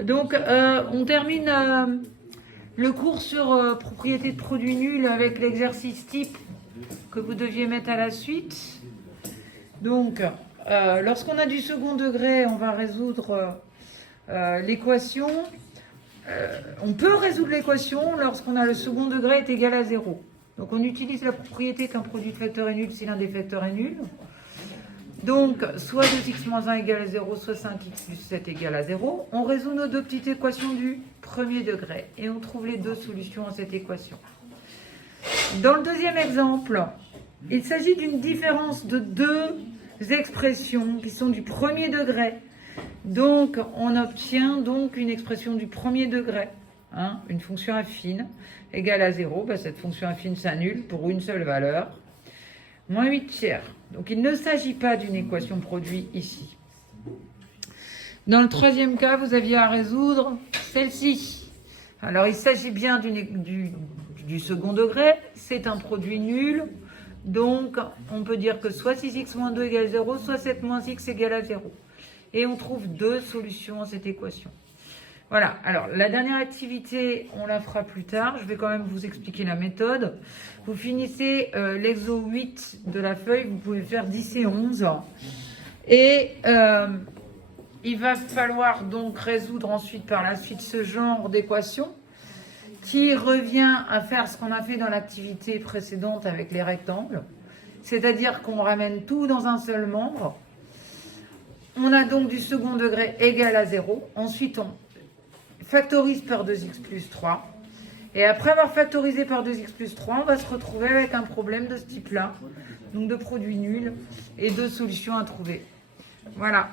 Donc, on termine le cours sur propriété de produits nuls avec l'exercice type que vous deviez mettre à la suite. Donc, lorsqu'on a du second degré, on va résoudre l'équation. On peut résoudre l'équation lorsqu'on a le second degré est égal à 0. Donc, on utilise la propriété qu'un produit de facteur est nul si l'un des facteurs est nul. Donc, soit 2x moins 1 égale à 0, soit 5x plus 7 égale à 0. On résout nos deux petites équations du premier degré et on trouve les deux solutions à cette équation. Dans le deuxième exemple, il s'agit d'une différence de deux expressions qui sont du premier degré. Donc, on obtient donc une expression du premier degré, une fonction affine égale à 0. Cette fonction affine s'annule pour une seule valeur. Moins 8 tiers. Donc, il ne s'agit pas d'une équation produit ici. Dans le troisième cas, vous aviez à résoudre celle-ci. Alors, il s'agit bien du second degré. C'est un produit nul. Donc, on peut dire que soit 6x moins 2 égale 0, soit 7 moins x égale à 0. Et on trouve deux solutions à cette équation. Voilà, alors la dernière activité, on la fera plus tard. Je vais quand même vous expliquer la méthode. Vous finissez l'exo 8 de la feuille, vous pouvez faire 10 et 11. Et il va falloir donc résoudre ensuite par la suite ce genre d'équation qui revient à faire ce qu'on a fait dans l'activité précédente avec les rectangles. C'est-à-dire qu'on ramène tout dans un seul membre. On a donc du second degré égal à 0. Ensuite, on factorise par 2x plus 3. Et après avoir factorisé par 2x plus 3, on va se retrouver avec un problème de ce type-là. Donc de produit nul et deux solutions à trouver. Voilà.